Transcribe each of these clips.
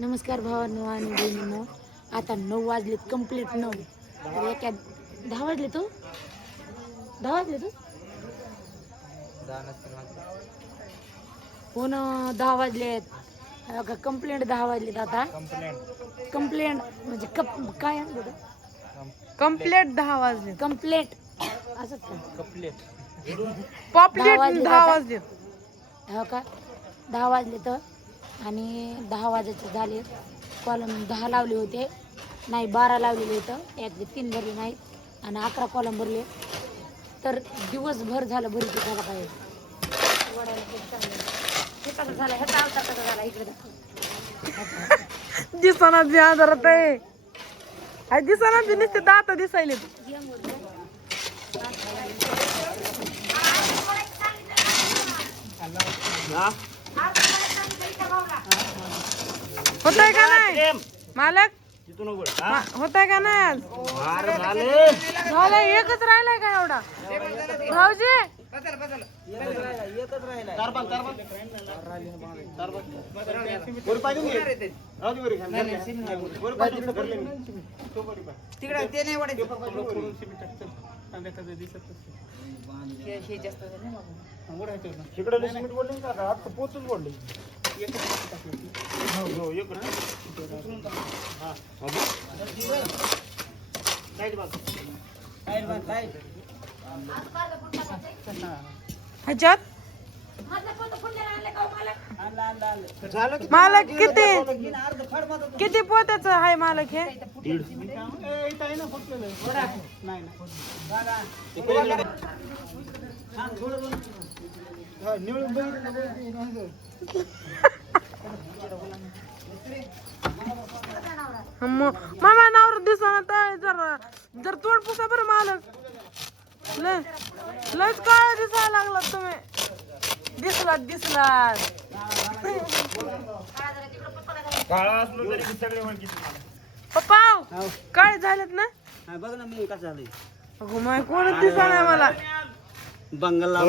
नमस्कार भावांनो आणि बहिणींनो. आता 9 वाजलेत, कंप्लीट 9. तर एका 10 वाजले तो 10 वाजले तो हो ना 10 वाजलेत. कंप्लेंट 10 वाजलेत. आता कंप्लेंट म्हणजे काय आहे कंप्लीट 10 वाजले. कंप्लेंट असंच का पॉपलेट 10 10 वाजले. हो का 10 वाजले तर. आणि 10 वाजायचे झाले. कॉलम 10 लावले होते, नाही 12 लावलेले होतं. यातले 3 भरले नाहीत आणि 11 कॉलम भरले. तर दिवसभर झालं भरती झाला पाहिजे. हे कसं झालं, ह्याचा अवतार कसा झाला इकडे दाखव. दिसना बी आजारात आहे. आई दिसना बी नुसते दात दिसायले. होतंय का नाही मालक? होतंय का नाही आज? झालं एकच राहिलाय का एवढा भाऊजी? ह्याच्यात मालक किती पोत्याच आहे मालक हे? मामा नावर दिसणार जर तोड पुसा बरं मालक. लयच काय दिसायला लागला तुम्ही. दिसला पप्पा काय झालेत ना? बघ ना मी कसं झालंय. अगो माय कोणच दिसा नाही मला. बंगालला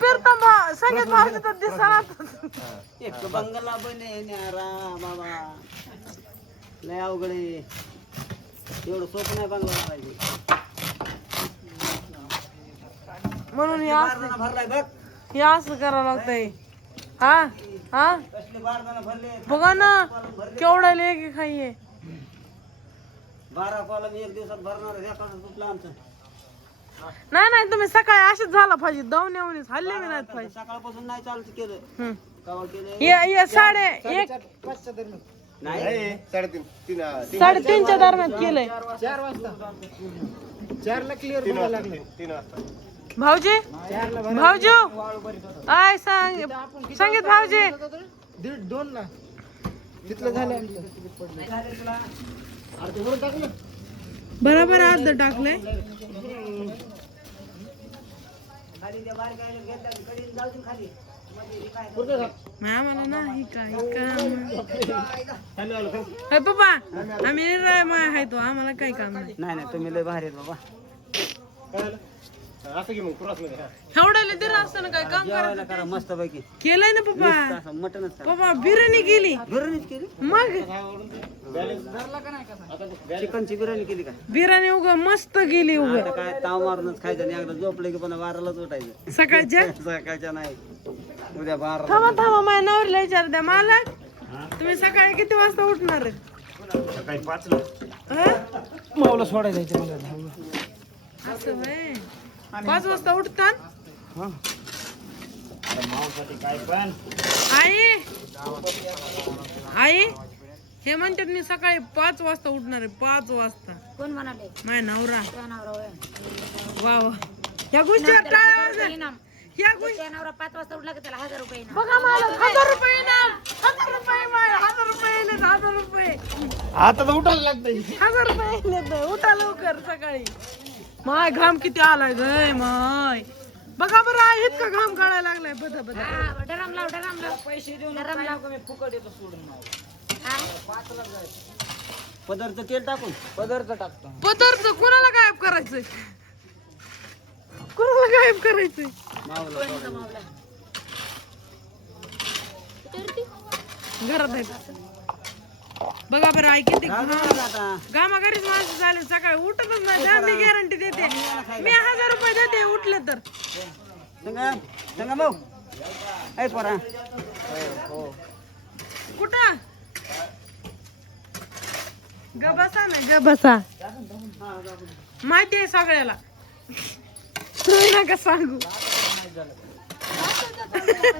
फिरता संगीत भावची तर दिसणार. एक बंगालला बने न्यारा बाबा लय अवघड आहे. एवढं सोपं नाही बंगला लावायचं. म्हणून भरलाय बघ. हे असं करावं लागतंय. हा हा कसले बारदाना भरले. बघा ना केवढा लेगी खाईये. 12 कॉलम एक दिवसात भरणार. रेकॉर्ड तुटलं आमचं. नाही तुम्ही सकाळी अशीच झाला पाहिजे. दवून येऊनच हल्ले मी नाही पाहिजे. सकाळपासून नाही चालू केलं. कवा केलं? ये 1:30 नाही 3:30च्या दरम्यान केलंय. 4 वाजता 4ला क्लिअर बोलायला लागले. 3 वाजता भाऊजी आय संगीत भाऊजी 1:30-2ला तिथलं झालं आमचं. बरोबर अर्ध टाकलंय. आम्हाला नाही काय पप्पा आम्ही आहे तो आम्हाला काही काम नाही. नाही तुम्ही लय भारी आहेत बाबा. एवढ्याला दिलं असताना काय काम जेवायला करा मस्त पैकी. केलंय ना पप्पा. मटनच पप्पा बिर्याणी केली. बिर्याणीच केली. मग चिकनची बिर्याणी केली का? बिर्याणी उगा मस्त गेली उगा. आता काय ताव मारूनच खायचं आणि एकदा झोपलं की पुन्हा 12लाच उठायचं. सकाळच्या नाही उद्या 12. थांबा माझ्या नवरीला विचार द्या. मालक तुम्ही सकाळी किती वाजता उठणार? सकाळी 5ला माऊला सोडायला जायचं मला. असं होय. 5 वाजता उठतात. काय पण आई हे म्हणतात मी सकाळी 5 वाजता उठणार आहे. 5 वाजता कोण म्हणाले? माझ्या नवरा. त्या नवरा होय. वा या गोष्टीवर इनाम. या गोष्टी त्या नवरा 5 वाजता उठला की त्याला 1000 रुपये इनाम. बघा मला 1000 रुपये इनाम. 1000 रुपये माय 1000 रुपये इले 1000 रुपये. आता तर उठायला लागतंय. 1000 रुपये इले उठा लवकर सकाळी. माय घाम किती आलाय गय माय. बघा बरं आहे इतका घाम काढायला लागलाय. बधा डरम लाव पैसे देऊन डरम लाव. मी फुकट येतो सोडून. हा? पदार्थ तेल टाकून पदार्थ टाकतो. पदार्थ कुणाला गायब करायचंय? कुणाला गायब करायचंय? मावला मावला. घरात आहेत बघा बरं आई किती आता गामा घरीच माणसं झाले सकाळी उठतच नाही त्या मी गॅरंटी देते मी 1000 रुपये देते उठले तर सांगा भाऊ ऐ पोरा कुठं ग बसा ना ग बसा माहिती आहे सगळ्याला तुम्ही नका सांगू